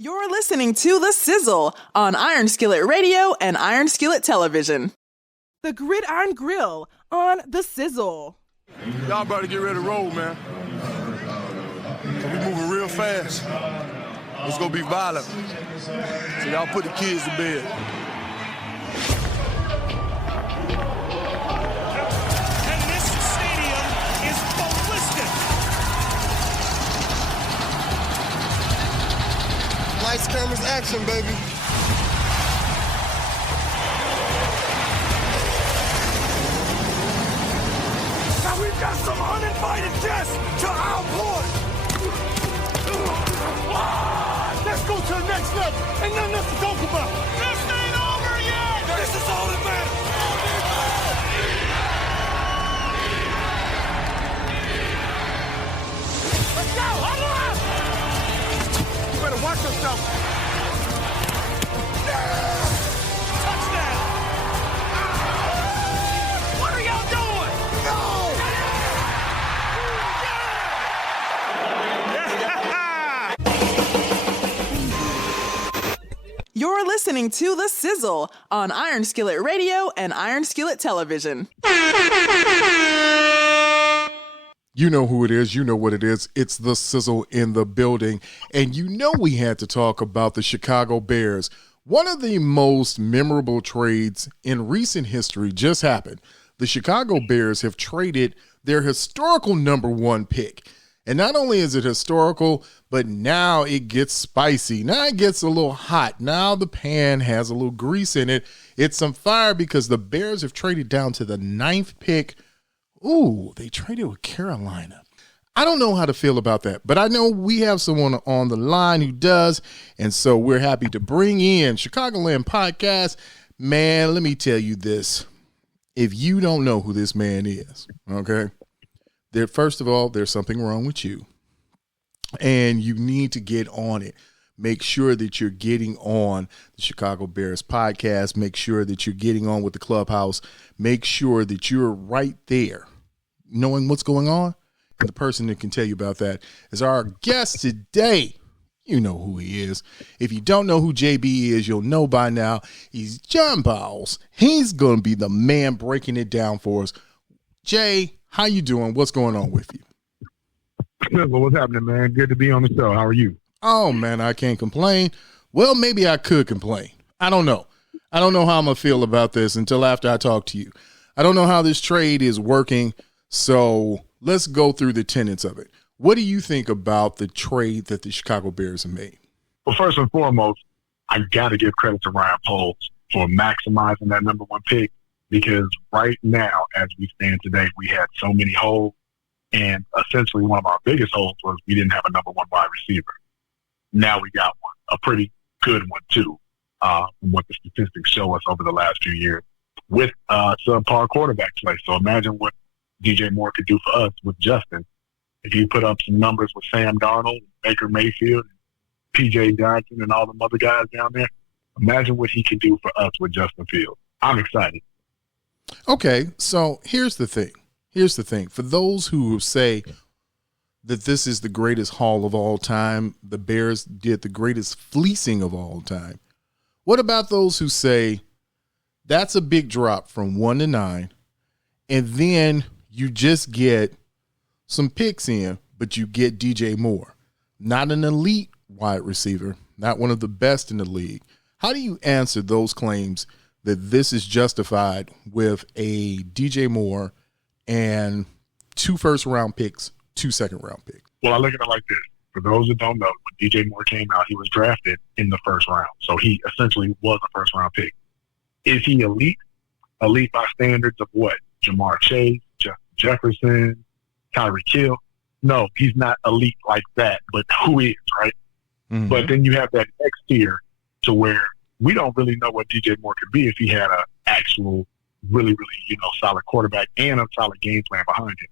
You're listening to The Sizzle on Iron Skillet Radio and Iron Skillet Television. The Gridiron Grill on The Sizzle. Y'all about to get ready to roll, man. So we moving real fast. It's gonna be violent. So y'all put the kids to bed. And this stadium is ballistic. Lights, cameras, action, baby. Now we've got some uninvited guests to our point. Let's go to the next level. Ain't nothing else to talk about. This ain't over yet. This is all that matters. Let's go. You better watch yourself. Touchdown. What are y'all doing? No. You're listening to The Sizzle on Iron Skillet Radio and Iron Skillet Television. You know who it is. You know what it is. It's The Sizzle in the building. And you know we had to talk about the Chicago Bears. One of the most memorable trades in recent history just happened. The Chicago Bears have traded their historical number one pick. And not only is it historical, but now it gets spicy. Now it gets a little hot. Now the pan has a little grease in it. It's some fire because the Bears have traded down to the 9th pick. Ooh, they traded with Carolina. I don't know how to feel about that, but I know we have someone on the line who does, and so we're happy to bring in Chicagoland Podcast. Man, let me tell you this. If you don't know who this man is, okay, first of all, there's something wrong with you, and you need to get on it. Make sure that you're getting on the Chicago Bears podcast. Make sure that you're getting on with the clubhouse. Make sure that you're right there knowing what's going on. And the person that can tell you about that is our guest today. You know who he is. If you don't know who JB is, you'll know by now. He's John Bowles. He's going to be the man breaking it down for us. Jay, how you doing? What's going on with you? Well, what's happening, man? Good to be on the show. How are you? Oh, man, I can't complain. Well, maybe I could complain. I don't know. I don't know how I'm going to feel about this until after I talk to you. I don't know how this trade is working, so let's go through the tenets of it. What do you think about the trade that the Chicago Bears have made? Well, first and foremost, I got to give credit to Ryan Poles for maximizing that number one pick because right now, as we stand today, we had so many holes, and essentially one of our biggest holes was we didn't have a number one wide receiver. Now we got one, a pretty good one too, from what the statistics show us over the last few years with subpar quarterback play. So imagine what DJ Moore could do for us with Justin. If you put up some numbers with Sam Darnold, Baker Mayfield, P.J. Johnson, and all them other guys down there, imagine what he can do for us with Justin Fields. I'm excited. Okay, so here's the thing. For those who say that this is the greatest haul of all time, the Bears did the greatest fleecing of all time, what about those who say that's a big drop from 1 to 9, and then you just get some picks in, but you get DJ Moore, not an elite wide receiver, not one of the best in the league. How do you answer those claims that this is justified with a DJ Moore and 2 first-round picks, 2 second-round picks? Well, I look at it like this. For those that don't know, when DJ Moore came out, he was drafted in the first round. So he essentially was a first-round pick. Is he elite? Elite by standards of what? Jamar Chase, Justin Jefferson, Tyreek Hill? No, he's not elite like that, but who is, right? Mm-hmm. But then you have that next tier to where we don't really know what DJ Moore could be if he had an actual really, solid quarterback and a solid game plan behind him.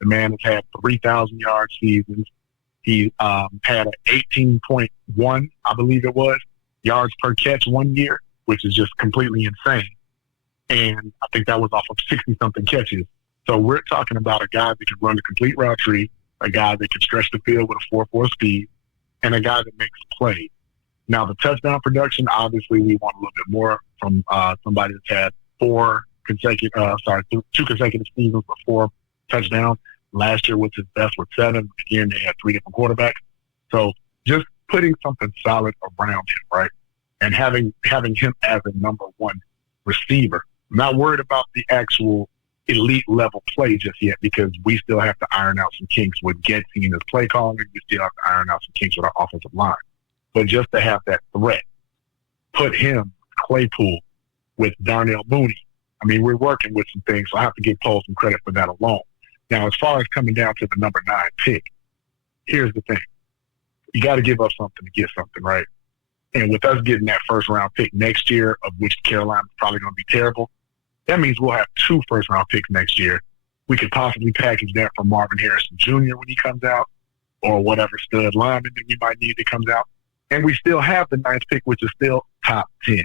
The man has had 3,000-yard seasons. He had an 18.1, I believe it was, yards per catch one year, which is just completely insane. And I think that was off of 60-something catches. So we're talking about a guy that can run the complete route tree, a guy that can stretch the field with a 4.4 speed, and a guy that makes plays. Now, the touchdown production, obviously, we want a little bit more from somebody that's had two consecutive seasons with 4 touchdowns. Last year was his best with 7. Again, they had 3 different quarterbacks. So just putting something solid around him, right? And having him as a number 1 receiver. I'm not worried about the actual elite level play just yet because we still have to iron out some kinks with Getty and his play calling. We still have to iron out some kinks with our offensive line. But just to have that threat, put him, Claypool, with Darnell Mooney. I mean, we're working with some things, so I have to give Paul some credit for that alone. Now, as far as coming down to the number 9 pick, here's the thing. You got to give up something to get something, right? And with us getting that first-round pick next year, of which Carolina's probably going to be terrible, that means we'll have 2 first-round picks next year. We could possibly package that for Marvin Harrison Jr. when he comes out, or whatever stud lineman that we might need that comes out. And we still have the 9th pick, which is still top 10.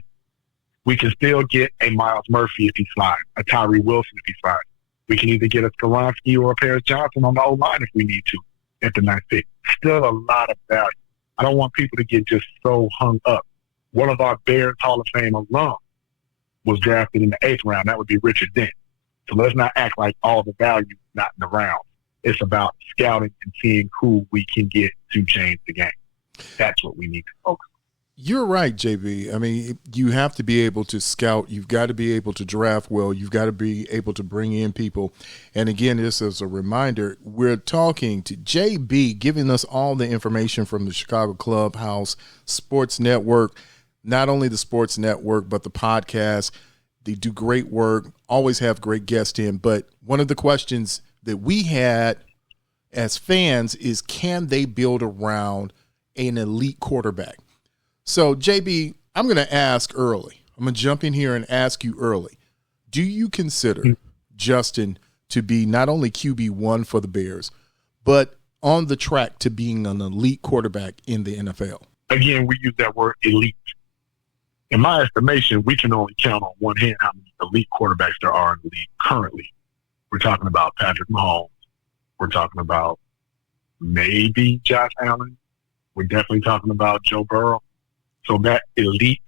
We can still get a Miles Murphy if he's fine, a Tyree Wilson if he's fine. We can either get a Skoronski or a Paris Johnson on the O-line if we need to at the 9th pick. Still a lot of value. I don't want people to get just so hung up. One of our Bears Hall of Fame alum was drafted in the 8th round. That would be Richard Dent. So let's not act like all the value is not in the round. It's about scouting and seeing who we can get to change the game. That's what we need to focus on. You're right, JB. I mean, you have to be able to scout. You've got to be able to draft well. You've got to be able to bring in people. And again, this is a reminder, we're talking to JB, giving us all the information from the Chicago Clubhouse Sports Network, not only the sports network, but the podcast. They do great work, always have great guests in. But one of the questions that we had as fans is, can they build around an elite quarterback? So, JB, I'm going to ask early. I'm going to jump in here and ask you early. Do you consider Justin to be not only QB1 for the Bears, but on the track to being an elite quarterback in the NFL? Again, we use that word elite. In my estimation, we can only count on one hand how many elite quarterbacks there are in the league currently. We're talking about Patrick Mahomes. We're talking about maybe Josh Allen. We're definitely talking about Joe Burrow. So that elite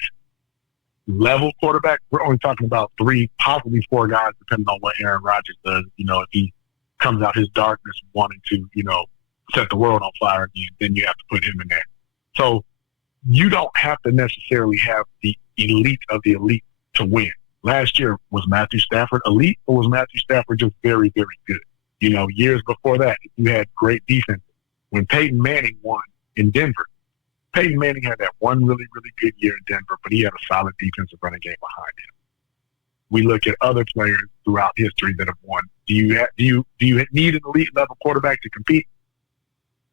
level quarterback, we're only talking about 3, possibly 4 guys, depending on what Aaron Rodgers does. You know, if he comes out his darkness wanting to, set the world on fire again, then you have to put him in there. So you don't have to necessarily have the elite of the elite to win. Last year, was Matthew Stafford elite, or was Matthew Stafford just very, very good? Years before that, you had great defense. When Peyton Manning won in Denver, Peyton Manning had that one really, really good year in Denver, but he had a solid defensive running game behind him. We look at other players throughout history that have won. Do you need an elite level quarterback to compete?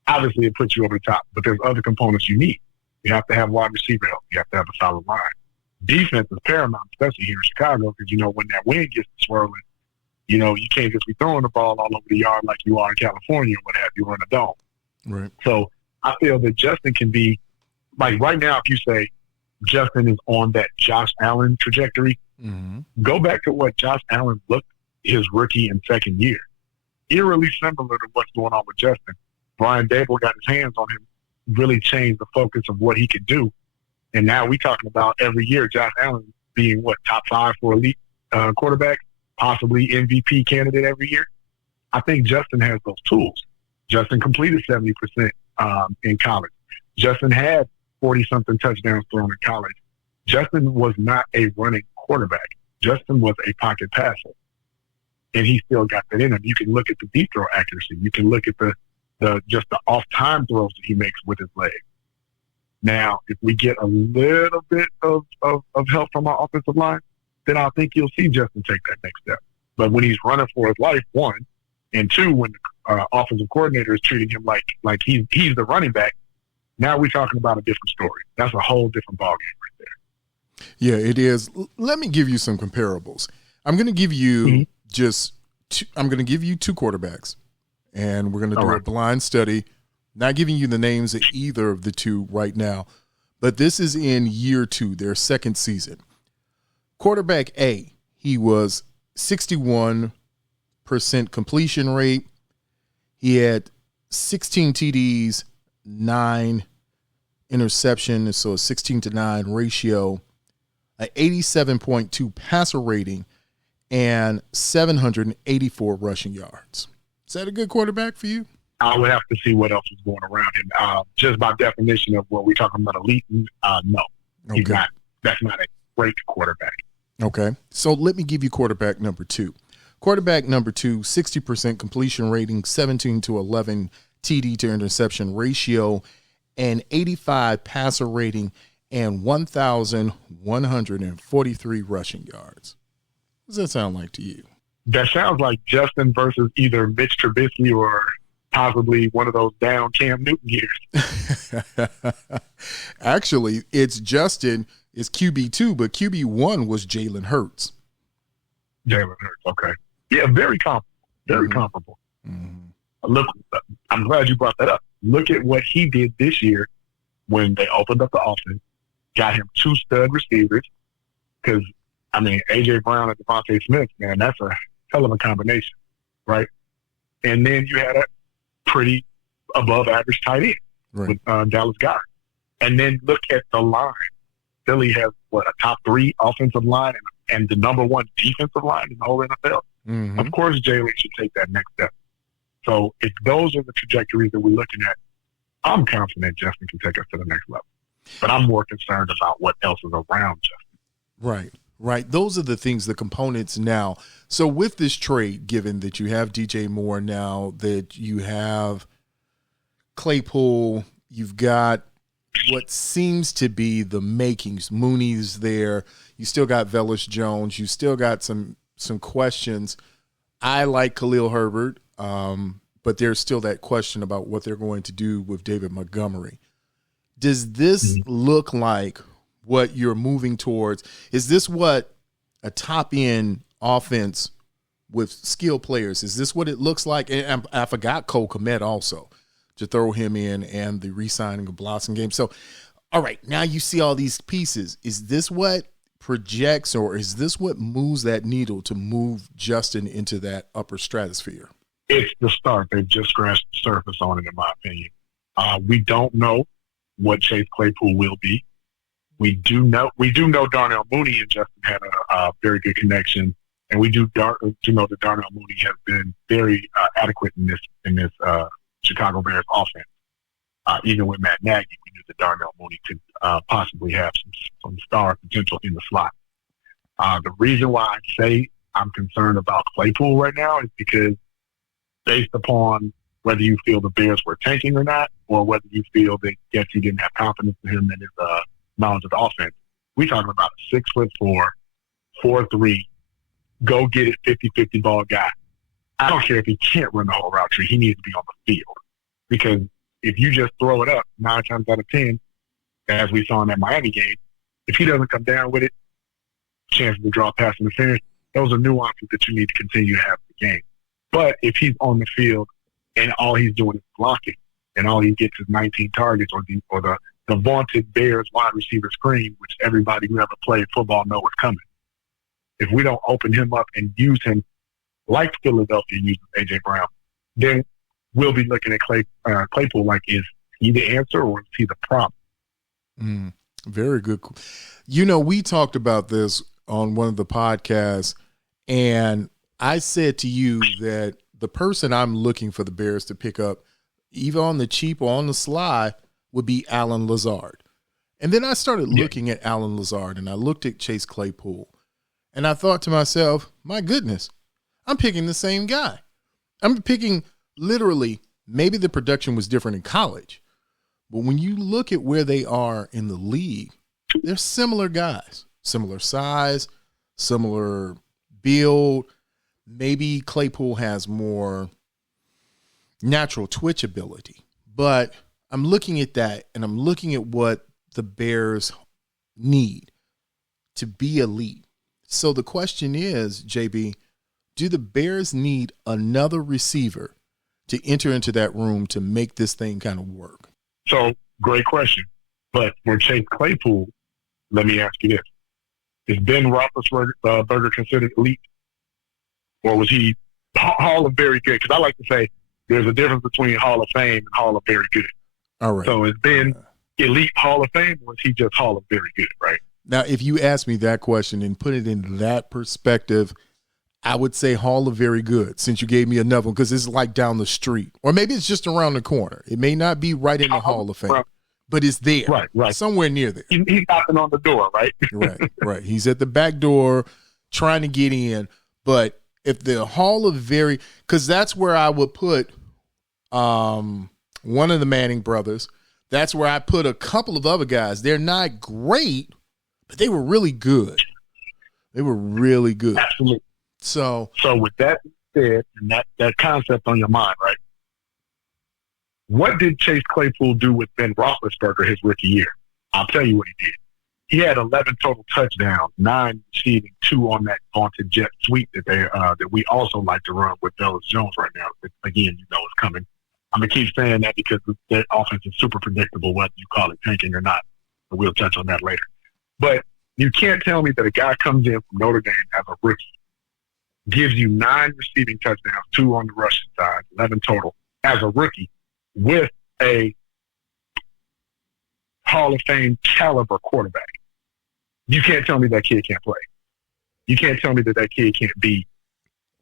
Obviously, it puts you over the top, but there's other components you need. You have to have wide receiver help. You have to have a solid line. Defense is paramount, especially here in Chicago, because when that wind gets swirling, you can't just be throwing the ball all over the yard like you are in California or what have you, or in a dome. Right. So I feel that Justin can be, like right now, if you say Justin is on that Josh Allen trajectory, go back to what Josh Allen looked his rookie and second year. Eerily similar to what's going on with Justin. Brian Dable got his hands on him, really changed the focus of what he could do. And now we're talking about every year Josh Allen being, top 5 for elite quarterback, possibly MVP candidate every year. I think Justin has those tools. Justin completed 70% in college. Justin had 40-something touchdowns thrown in college. Justin was not a running quarterback. Justin was a pocket passer. And he still got that in him. You can look at the deep throw accuracy. You can look at the off-time throws that he makes with his legs. Now, if we get a little bit of help from our offensive line, then I think you'll see Justin take that next step. But when he's running for his life, 1, and 2, when the offensive coordinator is treating him like he's the running back, now we're talking about a different story. That's a whole different ballgame right there. Yeah, it is. Let me give you some comparables. I'm going to give you I'm going to give you 2 quarterbacks, and we're going to do a blind study, not giving you the names of either of the 2 right now, but this is in year 2, their second season. Quarterback A, he was 61% completion rate. He had 16 TDs, 9 interception, so a 16-9 ratio, an 87.2 passer rating, and 784 rushing yards. Is that a good quarterback for you? I would have to see what else is going around him. Just by definition of what we're talking about elite, no. He's not. That's not a great quarterback. Okay. So let me give you quarterback number 2. Quarterback number 2, 60% completion rating, 17-11 TD to interception ratio, and 85 passer rating, and 1,143 rushing yards. What does that sound like to you? That sounds like Justin versus either Mitch Trubisky or possibly one of those down Cam Newton years. Actually, it's Justin is QB2, but QB1 was Jalen Hurts. Jalen Hurts, okay. Yeah, very comparable. Very comparable. Look, I'm glad you brought that up. Look at what he did this year when they opened up the offense, got him 2 stud receivers, because, I mean, A.J. Brown and Devontae Smith, man, that's a hell of a combination, right? And then you had a pretty above-average tight end with Dallas Goedert. And then look at the line. Philly has, a top 3 offensive line and the number 1 defensive line in the whole NFL. Of course, Jalen should take that next step. So if those are the trajectories that we're looking at, I'm confident Justin can take us to the next level. But I'm more concerned about what else is around Justin. Right. Those are the things, the components now. So with this trade, given that you have DJ Moore now, that you have Claypool, you've got what seems to be the makings. Mooney's there. You still got Velus Jones. You still got some questions. I like Khalil Herbert, but there's still that question about what they're going to do with David Montgomery. Does this look like what you're moving towards? Is this what a top-end offense with skilled players, is this what it looks like? And I forgot Cole Kmet also, to throw him in, and the re-signing of Blossom game. So, all right, now you see all these pieces. Is this what projects, or is this what moves that needle to move Justin into that upper stratosphere? It's the start. They've just scratched the surface on it, in my opinion. We don't know what Chase Claypool will be. We do know Darnell Mooney and Justin had a very good connection, and we do know that Darnell Mooney has been very adequate in this Chicago Bears offense. Even with Matt Nagy, we knew that Darnell Mooney could possibly have some star potential in the slot. The reason why I say I'm concerned about Claypool right now is because based upon whether you feel the Bears were tanking or not, or whether you feel that you didn't have confidence in him and his knowledge of the offense, we're talking about a 6'4", 4'3", go get it 50-50 ball guy. I don't care if he can't run the whole route tree. He needs to be on the field. Because if you just throw it up 9 times out of 10, as we saw in that Miami game, if he doesn't come down with it, chances to draw pass interference, those are nuances that you need to continue to have in the game. But if he's on the field and all he's doing is blocking, and all he gets is 19 targets, or the vaunted Bears wide receiver screen, which everybody who ever played football knows is coming. If we don't open him up and use him like Philadelphia uses A.J. Brown, then we'll be looking at Claypool like, is he the answer or is he the problem? Very good. You know, we talked about this on one of the podcasts, and I said to you that the person I'm looking for the Bears to pick up, either on the cheap or on the sly, would be Allen Lazard. And then I started looking at Allen Lazard, and I looked at Chase Claypool, and I thought to myself, my goodness, I'm picking the same guy. I'm picking literally, maybe the production was different in college, but when you look at where they are in the league, they're similar guys, similar size, similar build. Maybe Claypool has more natural twitch ability, but I'm looking at that, and I'm looking at what the Bears need to be elite. So the question is, JB, do the Bears need another receiver to enter into that room to make this thing kind of work? So, great question. But for Chase Claypool, let me ask you this. Is Ben Roethlisberger considered elite? Or was he Hall of Very Good? Because I like to say there's a difference between Hall of Fame and Hall of Very Good. All right. So is Ben elite Hall of Fame, or is he just Hall of very good, right? Now, if you ask me that question and put it in that perspective, I would say Hall of very good, since you gave me another one, because it's like down the street. Or maybe it's just around the corner. It may not be right in the Hall of Fame, but it's there. Right. Somewhere near there. He's knocking on the door, right? Right. He's at the back door trying to get in. But if the Hall of very – because that's where I would put one of the Manning brothers. That's where I put a couple of other guys. They're not great, but they were really good. They were really good. Absolutely. So with that said, and that concept on your mind, right? What did Chase Claypool do with Ben Roethlisberger his rookie year? I'll tell you what he did. He had 11 total touchdowns, 9 receiving, 2 on that vaunted jet sweep that we also like to run with Velus Jones right now. Again, you know it's coming. I'm going to keep saying that because that offense is super predictable, whether you call it tanking or not. But we'll touch on that later. But you can't tell me that a guy comes in from Notre Dame as a rookie, gives you 9 receiving touchdowns, 2 on the rushing side, 11 total, as a rookie, with a Hall of Fame caliber quarterback. You can't tell me that kid can't play. You can't tell me that kid can't be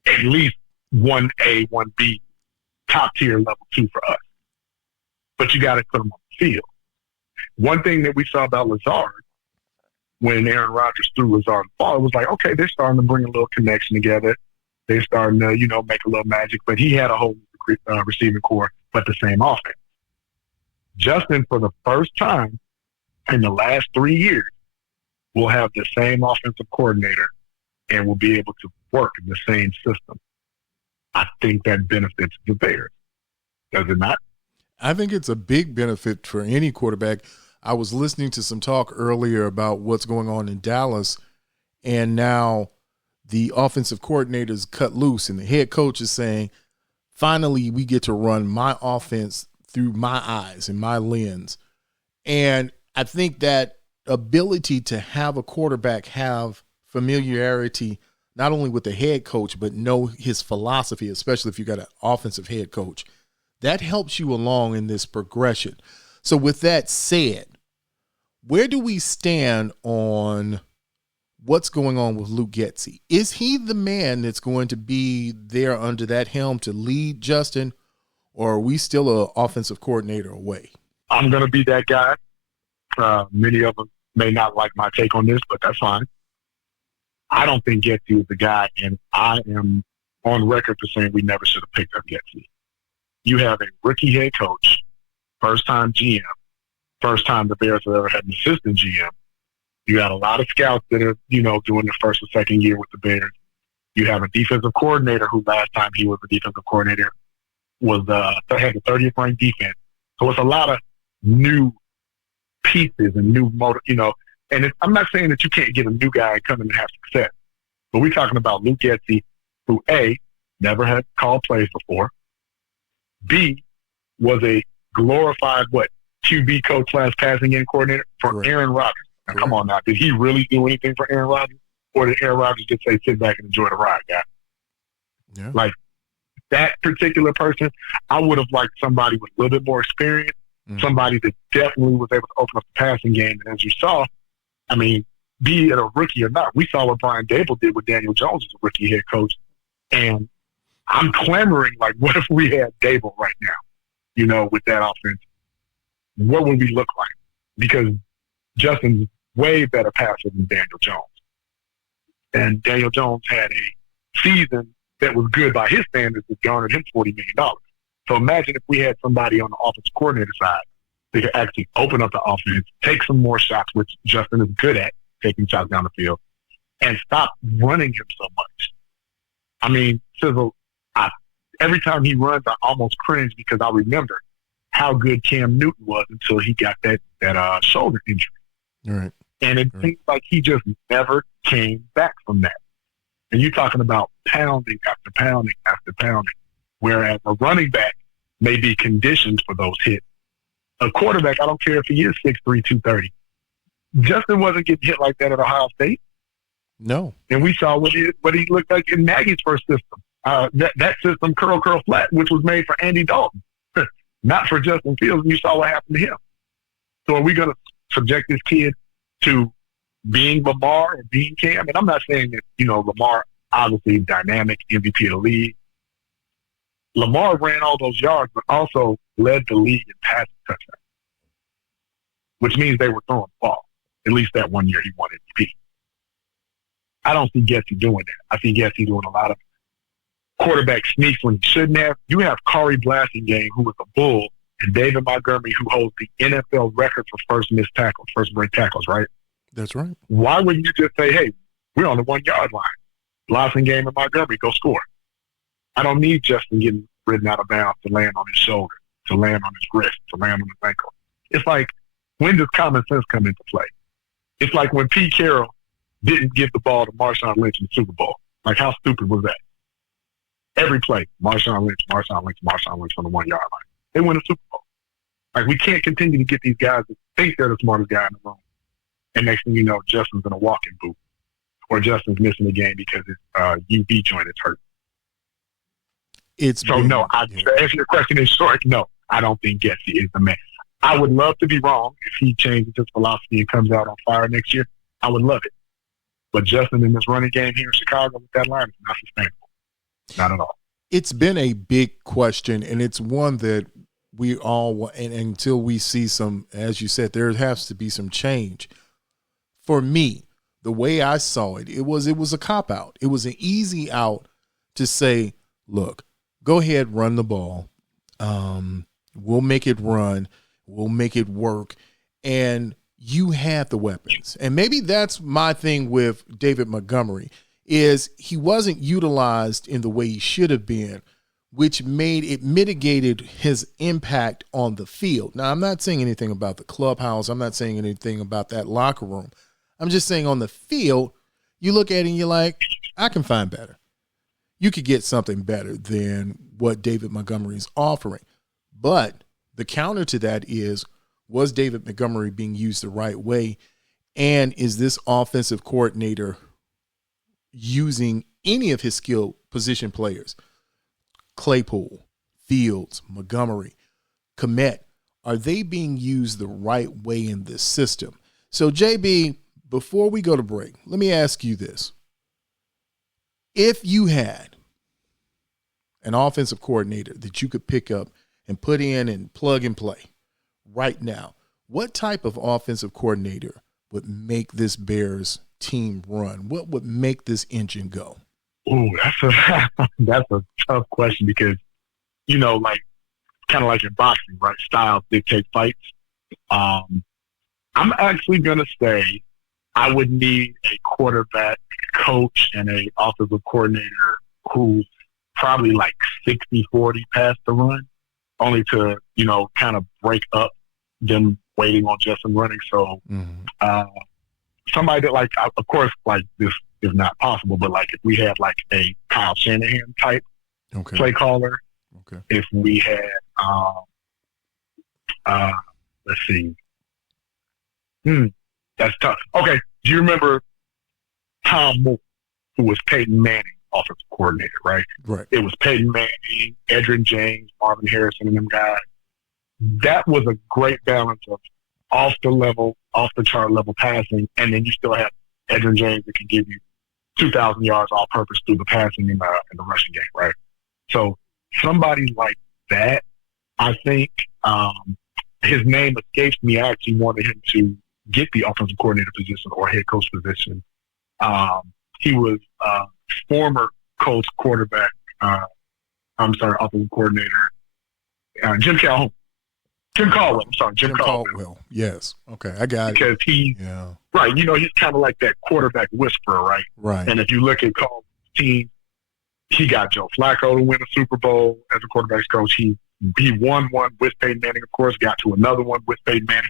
at least 1A, 1B, top tier level 2 for us. But you got to put him on the field. One thing that we saw about Lazard, when Aaron Rodgers threw Lazard the ball, it was like, okay, they're starting to bring a little connection together. They're starting to, make a little magic. But he had a whole receiving core, but the same offense. Justin, for the first time in the last 3 years, will have the same offensive coordinator and will be able to work in the same system. I think that benefits the Bears. Does it not? I think it's a big benefit for any quarterback. I was listening to some talk earlier about what's going on in Dallas, and now the offensive coordinator's cut loose, and the head coach is saying, finally, we get to run my offense through my eyes and my lens. And I think that ability to have a quarterback have familiarity not only with the head coach, but know his philosophy, especially if you got an offensive head coach, that helps you along in this progression. So with that said, where do we stand on what's going on with Luke Getsy? Is he the man that's going to be there under that helm to lead Justin, or are we still an offensive coordinator away? I'm going to be that guy. Many of them may not like my take on this, but that's fine. I don't think Getsy is the guy, and I am on record for saying we never should have picked up Getsy. You have a rookie head coach, first-time GM, first time the Bears have ever had an assistant GM. You got a lot of scouts that are, doing their first or second year with the Bears. You have a defensive coordinator who last time he was a defensive coordinator had the 30th ranked defense. So it's a lot of new pieces and new motor, and I'm not saying that you can't get a new guy and come in and have success, but we're talking about Luke Getsy, who A, never had called plays before, B, was a glorified, QB coach / passing game coordinator for Right. Aaron Rodgers. Now, come on now. Did he really do anything for Aaron Rodgers? Or did Aaron Rodgers just say, sit back and enjoy the ride, guy? Yeah. Like, that particular person, I would have liked somebody with a little bit more experience, somebody that definitely was able to open up the passing game. And as you saw, be it a rookie or not, we saw what Brian Dable did with Daniel Jones as a rookie head coach. And I'm clamoring, like, what if we had Dable right now, with that offense? What would we look like? Because Justin's way better passer than Daniel Jones. And Daniel Jones had a season that was good by his standards that garnered him $40 million. So imagine if we had somebody on the offensive coordinator side that could actually open up the offense, take some more shots, which Justin is good at, taking shots down the field, and stop running him so much. Sizzle, every time he runs, I almost cringe because I remember how good Cam Newton was until he got that shoulder injury. Right. And it seems like he just never came back from that. And you're talking about pounding after pounding after pounding, whereas a running back may be conditioned for those hits. A quarterback, I don't care if he is 6'3", 230. Justin wasn't getting hit like that at Ohio State. No. And we saw what he looked like in Nagy's first system. That system, curl, flat, which was made for Andy Dalton, not for Justin Fields, and you saw what happened to him. So are we going to subject this kid to being Lamar or being Cam? And I'm not saying that, Lamar, obviously dynamic MVP of the league. Lamar ran all those yards, but also led the league in passing touchdowns, which means they were throwing the ball. At least that one year he won MVP. I don't see Gessie doing that. I see Gessie doing a lot of quarterback sneaks when he shouldn't have. You have Corey Blasingame, who was a Bull, and David Montgomery, who holds the NFL record for first missed tackles, first break tackles, right? That's right. Why wouldn't you just say, hey, we're on the 1 yard line. Blasingame and Montgomery, go score. I don't need Justin getting ridden out of bounds to land on his shoulder, to land on his wrist, to land on his ankle. It's like, when does common sense come into play? It's like when Pete Carroll didn't give the ball to Marshawn Lynch in the Super Bowl. Like, how stupid was that? Every play, Marshawn Lynch on the 1 yard line. They win a Super Bowl. Like, we can't continue to get these guys that think they're the smartest guy in the room. And next thing you know, Justin's in a walking boot. Or Justin's missing the game because his UV joint is hurt. To answer your question in short, no, I don't think Gessie is the man. I would love to be wrong if he changes his philosophy and comes out on fire next year. I would love it. But Justin in this running game here in Chicago with that line is not sustainable. Not at all. It's been a big question, and it's one that we all – and until we see some, as you said, there has to be some change. For me, the way I saw it, it was a cop-out. It was an easy out to say, look, go ahead, run the ball. We'll make it run. We'll make it work. And you have the weapons. And maybe that's my thing with David Montgomery is he wasn't utilized in the way he should have been, which mitigated his impact on the field. Now, I'm not saying anything about the clubhouse. I'm not saying anything about that locker room. I'm just saying on the field, you look at it and you're like, I can find better. You could get something better than what David Montgomery is offering. But the counter to that is, was David Montgomery being used the right way? And is this offensive coordinator using any of his skilled position players? Claypool, Fields, Montgomery, Kmet, are they being used the right way in this system? So, JB, before we go to break, let me ask you this. If you had an offensive coordinator that you could pick up and put in and plug and play right now, what type of offensive coordinator would make this Bears team run? What would make this engine go? Ooh, that's a tough question because, like kind of like in boxing, right? Styles dictate fights. I'm actually going to say I would need a quarterback coach and a offensive coordinator who's probably like 60-40 past the run, only to, kind of break up them waiting on Justin running. So somebody that, like, of course, like this is not possible, but like if we had like a Kyle Shanahan type play caller, if we had, let's see, that's tough. Okay, do you remember Tom Moore, who was Peyton Manning offensive coordinator, right? Right. It was Peyton Manning, Edgerrin James, Marvin Harrison, and them guys. That was a great balance of off the chart level passing, and then you still have Edgerrin James that can give you 2,000 yards all purpose through the passing and the rushing game, right? So somebody like that, I think his name escapes me. I actually wanted him to get the offensive coordinator position or head coach position. He was former Colts quarterback, offensive coordinator, Jim Caldwell. Jim Caldwell. Yes. Okay, I got because it. Because right, he's kind of like that quarterback whisperer, right? Right. And if you look at Caldwell's team, he got Joe Flacco to win a Super Bowl as a quarterback's coach. He won one with Peyton Manning, of course, got to another one with Peyton Manning.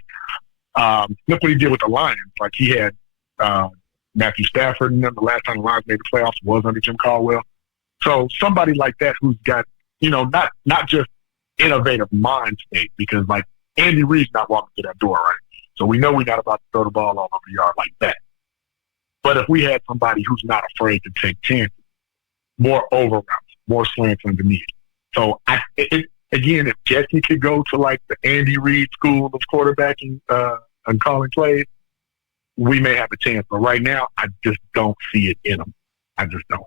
Look what he did with the Lions. Like, he had Matthew Stafford and them. The last time the Lions made the playoffs was under Jim Caldwell. So somebody like that who's got, not just innovative mind state, because like Andy Reid's not walking through that door, right? So we know we're not about to throw the ball all over the yard like that. But if we had somebody who's not afraid to take chances, more over routes, more slants underneath. So Again, if Jesse could go to like the Andy Reid school of quarterbacking and calling plays, we may have a chance. But right now, I just don't see it in him. I just don't.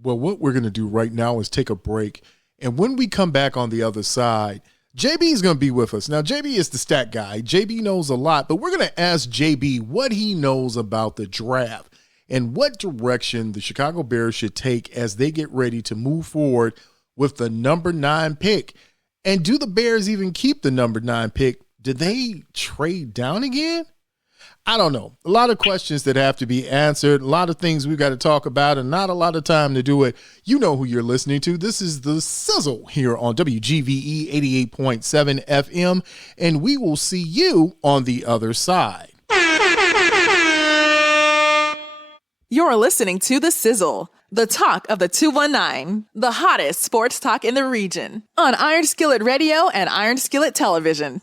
Well, what we're going to do right now is take a break. And when we come back on the other side, JB is going to be with us. Now, JB is the stat guy. JB knows a lot, but we're going to ask JB what he knows about the draft and what direction the Chicago Bears should take as they get ready to move forward with the number 9 pick. And do the Bears even keep the number 9 pick? Did they trade down again? I don't know. A lot of questions that have to be answered, a lot of things we've got to talk about, and not a lot of time to do it. You know who you're listening to. This is the Sizzle here on WGVE 88.7 FM, and we will see you on the other side. You're listening to The Sizzle, the talk of the 219, the hottest sports talk in the region, on Iron Skillet Radio and Iron Skillet Television.